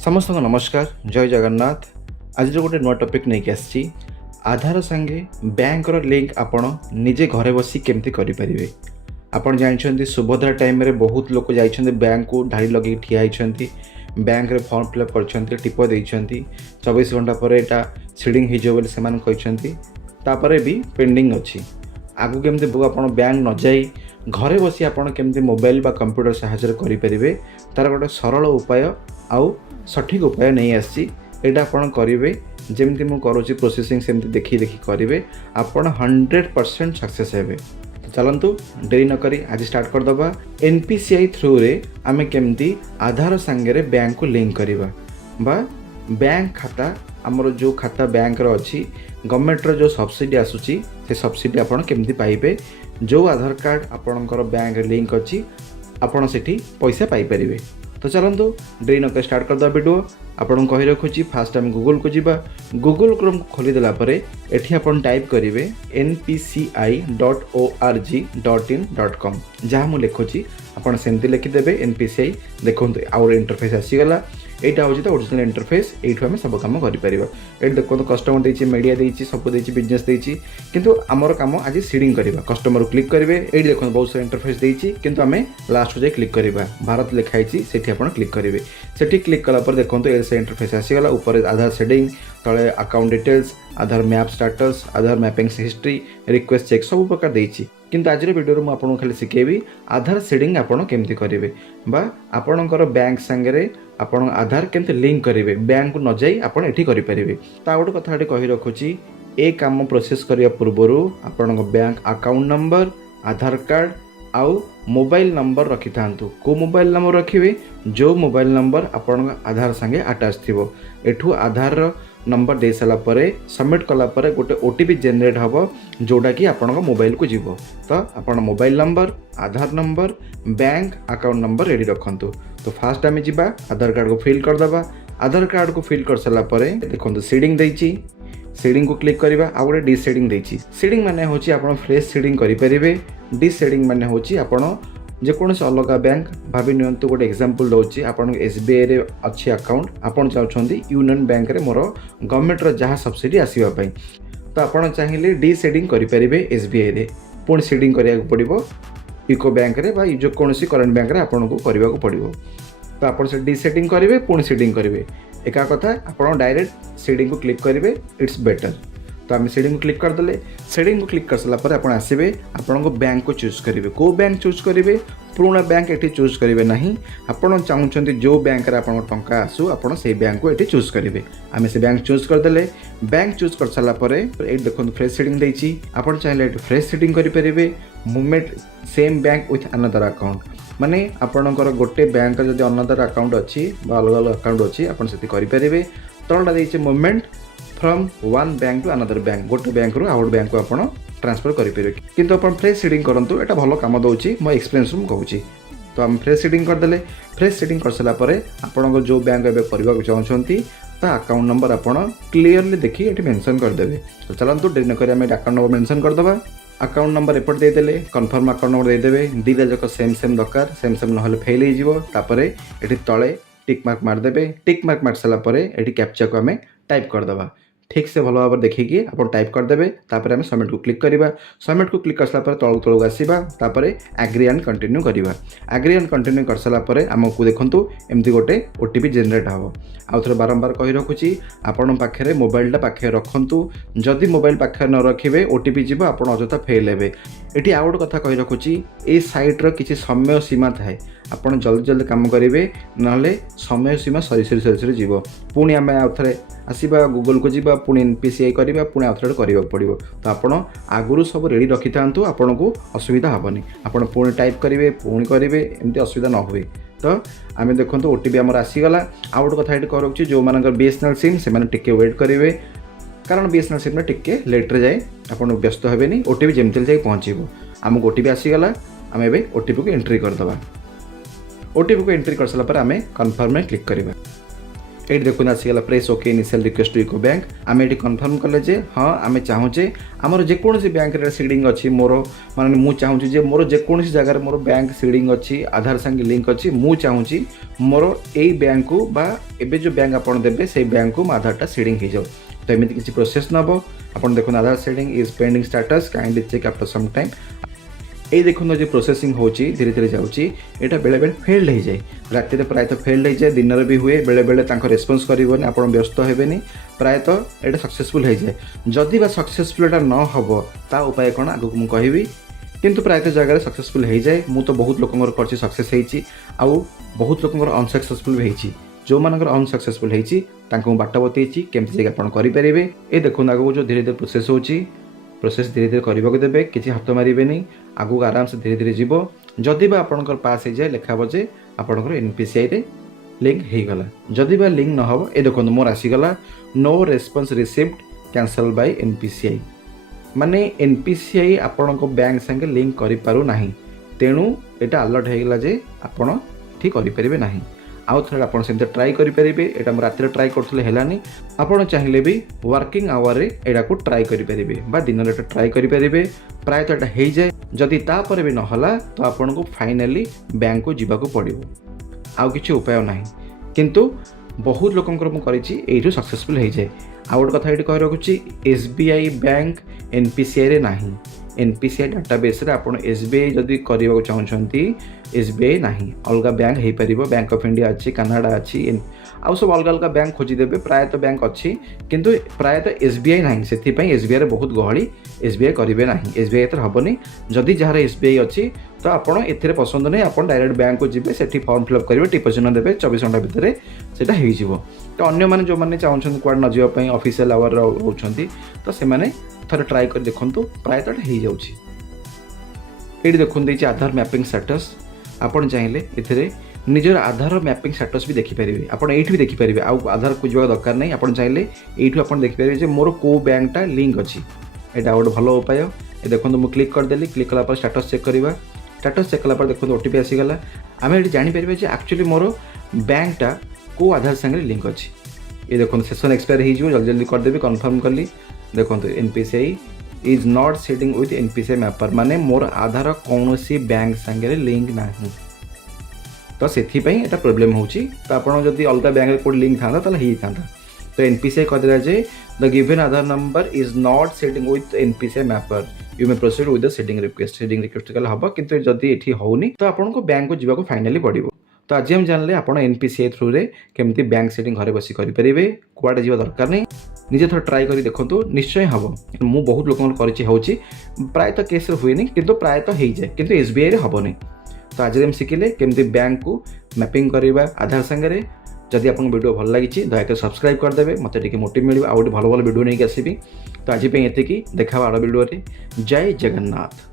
समस्त को नमस्कार, जय जगन्नाथ। आज गोटे नुआ टॉपिक नहीं आसी आधार संगे बैंक लिंक आपण निजे घरे बसी केमती करें। आपड़ जानते सुभद्रा टाइम रे बहुत लोग जाइए बैंक को धाड़ी लगे ठिया होती बैंक रे फॉर्म फिलअप कर टिप देती 24 घंटा पर यहाँ सीडिंग हो भी पेंडिंग अच्छी आगू केमती आप बैंक न जाई घरे बसी आपड़ केमती मोबाइल बा कंप्यूटर साहाय्य करें तार गोटे सरल उपाय आउ सठिक उपाय नहीं आसी एटा आपन करेंगे जमती मुझे करुँची प्रोसेसिंग सेमती देखी करेंगे आपन 100% सक्सेस हे। तो चलतु डेरी नक आज स्टार्ट करदे NPCI थ्रू रे आमे केमती आधार सांगे बैंक को लिंक करवा बा बैंक खाता आमर जो खाता बैंक अच्छी गवर्नमेंट रो जो सब्सिडी आसूची से सब्सिडी आपन केमती पाइबे जो आधार कार्ड आपणकर बैंक लिंक अच्छी आपन सेठी पैसा पाई परिबे। तो चलतु डेरी नक स्टार्ट करदे वीडियो आपन कही रखुची फास्ट टाइम गूगल को जीवा गूगल क्रोम खोलीदेला एठी आपन टाइप करेंगे npci.org.in.com जहाँ मुझे लिखुची आपन सेमती लिखिदेवे NPCI देखो आउट इंटरफेस आसीगला यहाँ हूँ तो ओरिजिनल इंटरफेस यू आम सब कम कर देखो कस्टमर देती मीडिया देती सब देती बिजनेस देती किंतु आमर कम आज सीडिंग करवा कस्टमर क्लिक करेंगे ये देखो बहुत सारा इंटरफेस देती किंतु आम लास्ट को जाए क्लिक करवा भारत लिखाई से क्लिक करेंगे से क्लिक कलापर देखो से इंटरफेस आसीगला ऊपर आधार सेडिंग तले अकाउंट डिटेल्स आधार मैप स्टाटस आधार मैपिंग हिस्ट्री रिक्वेस्ट चेक सब प्रकार देती किंतु आज वीडियो में आपको खाली शिखेबी आधार सेडिंग आपड़ केमती करेंगे बा आपणकर बैंक सांगे आपन आधार केमती लिंक करेंगे बैंक को न जाई आपन एठी करि परिबे। ता गोटे कथा कही रखुची ए काम प्रोसेस करिया पूर्वरु आपन बैंक अकाउंट नंबर आधार कार्ड आउ मोबाइल नंबर रखि थांतु को मोबाइल नंबर रखिबे जो मोबाइल नंबर आपन आधार संगे अटैच थिबो एठू आधार नंबर दे सारा परे सबमिट कला परे गोटे OTP जेनरेट हम जोटा कि आपण मोबाइल को जीवो। तो आपण mobile number Aadhaar number bank account number ready रखंतु। तो फास्ट आम जा आधार कार्ड को फिल करदे आधार कार्ड को फिल कर सारा देखो सीडिंग देती सीडिंग को क्लिक करवा आ गए डिसेडिंग देती सीडिंग माने होची आपण फ्रेश सीडिंग करेंगे डिसेडिंग माने होची आपण जेकोसी अलग बैंक भाभी नियंतु गोटे एग्जांपल दौची आपन SBI रे अच्छी अकाउंट आपन चाहछंदी यूनियन बैंक रे मोर गवर्नमेंट रो जहाँ सब्सिडी आसीबा पई तो आपन चाहिए डिसेडिंग करि परिबे SBI रे पुणी सीडिंग करिया पड़िबो यूको बैंक रे बा जो कोनोसी करंट बैंक रे आपन को करबा को पड़िबो। तो आपन से डिसेडिंग करेंगे पुणी सीडिंग करेंगे एका कथा आपन डायरेक्ट सीडिंग को क्लिक करेंगे इट्स बेटर। तो आम सीडिंग को क्लिक करदे सीडिंग को क्लिक कर सारा पर आपन आसबे आपन को बैंक को चूज करेंगे को बैंक चूज करेंगे पुराना बैंक एटी चूज करेंगे नहीं आपन चाहते जो बैंक रे आपन टंका आसू आपन से बैंक को एटी चूज करेंगे आम से बैंक चूज करदे बैंक चूज कर सारा पर ये देखो फ्रेश सीडिंग देती आपन चाहिए फ्रेश सीडिंग करेंगे movement same bank with another account माने आपणकर गोटे बैंक जब अनदर अकाउंट अच्छी अलग अलग अकाउंट अच्छी आपन से करेंगे तलटा देती movement from one bank to another bank गोटे बैंक रु आउट बैंक को आपन ट्रांसफर करेंगे किंतु अपन फ्रेश सीडिंग करूँ एटा भल कम दूसरी मो एक्सपीरियंस रु कहूँ। तो आम फ्रेश सीडिंग करदे फ्रेश सीडिंग कर सारा पर आपन जो बैंक एवं करने चाहते अकाउंट नंबर आपन क्लीयरली देखी ये मेंशन करदेवे। तो चलतु डेरी नक अकाउंट नंबर मेंशन करदे अकाउंट नंबर एपट देदेले कन्फर्म अकाउंट नंबर देदेवे दीटा जाक सेम दरकार सेम ना फेल होपर ये तले टिक मार्क मारदेवे टिक मार्क मार सारा पर ये कैप्चा को आम टाइप करदे ठीक से भल भाव देखिए आप टाइप करदे तापर आम सबमिट को क्लिक करवा सबमिट को क्लिक कर सारा तलक तलक आसवा तापर एग्री एंड कंटिन्यू करवा एग्री एंड कंटिन्यू कर सारा पर आमको देखु एमती गोटे OTP जेनरेट हम आउ थे बारंबार कही रखुची आपण पाखे मोबाइलटा पाखे रखु जदि मोबाइल पाखे न रखिए OTP जीव आप अजथा फेल हे। ये आउ गोटे कथा कही रखुची ये साइट्र किसी समय सीमा थाए आपड़ जल्दी जल्दी काम करेंगे ना समय सीमा सरी सरी सरी सरी जीव पुणी आम आउ थे आसवा गूगल को जीवा पुणी NPCI करवा पुणी आउ थे करने पड़ो। तो आपड़ आगुरी सब रेडी रखि था आपन को असुविधा हेनी आपड़ पुणी टाइप करेंगे पुणी करेंगे एमती असुविधा न हुए। तो आम देखो OTP आमर आसीगला आउ गोटे कथा ये कह जो मान BSNL सिम से टिके वेट करेंगे कारण BSNL सिम में टिके लेट्रे जाए आपन व्यस्त हेनी OTP जमती जाए पहुँचब आमको OTP आसीगला आम ए OTP को एंट्री करदे OTP को एंट्री कर सारा पर आम कन्फर्म में क्लिक करवा ये देखो आसीगला press okay initial request to इको बैंक आम ये कन्फर्म कले जे हाँ आम चाहूचे आमर जेकोसी बैंक सीडिंग अच्छी मोर माने मु चाहूँ जे मोर जेकोसी जगार मोर बैंक सीडिंग अच्छी आधार संगे लिंक अच्छी मु चाहूँ मोर यही बैंक को बा एबे जो बैंक आपन देबे से बैंक को आधारटा सीडिंग हो जाओ। तो एमती किसी प्रोसेस नब आपन देखो Aadhaar seeding is pending status kindly check after some time. ये देखो जो प्रोसेसिंग होची धीरे धीरे जाऊँगी यहाँ बेले बेले फेल्ड हो जाए राति प्रायतः फेल्ड हो जाए दिन भी हुए बेले बेले रेस्पॉन्स करबनी आप व्यस्त हेबेनी प्रायतः यहाँ सक्सेसफुल हो जाए जदि बा सक्सेसफुल एटा न हम ता उपाय कौन आगक मुझे कहबी किंतु प्रायतः जगह सक्सेसफुल हो जाए मु तो बहुत लोक कर सक्सेस आउ बहुत लोक अनसक्सेसफुल भी होती जो मानकर अनसक्सेसफुल होती बाट बतई केमती जगह आप करेंगे। ये देखो आगक जो धीरे धीरे प्रोसेस होची प्रोसेस धीरे धीरे करने देवे किसी हाथ मारे आगू आराम से धीरे धीरे जीव जदि बा आपंकर पास हो जाए लिखा जे आपंकर एनपीसीआई रे लिंक हो गला जदि बा लिंक न हो ये देखो मोर आसीगला no response received cancel by NPCI माने एनपीसीआई आपण बैंक संगे लिंक करि पारु नाही तेणु एटा अलर्ट हो गला जे आपण ठीक करि परिबे नाही आउ थे आप ट्राई करेंगे यहाँ राति ट्राई करते हेलानी आपड़ चाहिए भी वर्किंग आवर रे एटा को ट्राई करेंगे बा दिन में ट्राई करेंगे प्रायतः एटा हो जाए जदि तापर भी नहला तो आपन को फाइनाली बैंक को जीवा पड़ो आउ किसी उपाय ना किंतु बहुत लोकंकर मुझे सक्सेसफुल हो जाए। आउ गोटे कथा ये कह रखुच्छी एसबीआई बैंक एनपीसीआई रे नाही एनपीसीआई डाटाबेस रे आपण एसबीआई जदि करबा चाहूँगी एसबीआई नाही अलग बैंक हो पार बैंक ऑफ इंडिया अच्छी कनाडा अच्छी आउ सब अलग अलग बैंक खोजिदेवे प्रायतः बैंक अच्छी किंतु प्रायतः एसबीआई नाही से एसबीआई बहुत गहली एसबीआई करेंगे ना एसबीआई एथर हेनी जदि जार एसबीआई अच्छी तो आपड़ ए पसंद नहीं आप डायरेक्ट बैंक को जी से फॉर्म फिलअप करेंगे डिपोजिट देवे 24 घंटा भितर से हो तो अन्य मैंने जो मैंने चाहते कुआड न जावाई ऑफिशियल आवर रोचंती तो से थोड़े ट्राई कर देखूँ प्रायतः हो जाऊँगी। ये देखो आधार मैपिंग स्टेटस आपड़ चाहिए ये निजर आधार मैपिंग स्टेटस भी देखिपारे आपड़ ये भी देखिपारे आउ आधार को जावा दरकार नहीं आप चाहिए ये आप देखिपारे मोर को बैंकटा लिंक अच्छी यहाँ गोटे भल उपाय। ये देखो मुझे क्लिक करदेली क्लिक कलापर स्टेटस चेक करवा स्टेटस चेक कलापर देखो ओटीपी आसीगला आम ये जापर एक्चुअली मोर बैंकटा को आधार संगे लिंक अच्छी। ये देखो सेशन एक्सपायर हो जल्दी जल्दी करदेवी कन्फर्म कली देखो NPCI is not seeding with NPCI mapper माने मोर आधार कौन सी बैंक संगे लिंक ना तो से प्रोब्लेम होची तो आपड़ जब अलग बैंक कोड लिंक था तो तो एनपीसीआई कहदेला जे the given Aadhaar number is not seeding with NPCI mapper you may proceed with the seeding request कले हम किंतु जदि ये होनी तो आपको बैंक को जीवा फाइनाली पड़ो। तो आज हम जानले आप एनपीसीआई थ्रू रे केमती बैंक सेटिंग घरे बसी करेंगे कुआडे जीवा दरकार नहीं निजे थोड़ा ट्राई कर देखो निश्चय हम मु बहुत लोक प्रायतः केस हुए किंतु प्रायतः हो जाए किंतु एसबीआई रे हेनी। तो आज हम शिखिले केमती बैंक को मैपिंग करवा आधार संगे जदि आपको वीडियो भल लगी दयाकर सब्सक्राइब करदे मत मोटिव मिले आउ भल भल वीडियो नहीं आसबि। तो आज ये देखा आड़ वीडियो जय जगन्नाथ।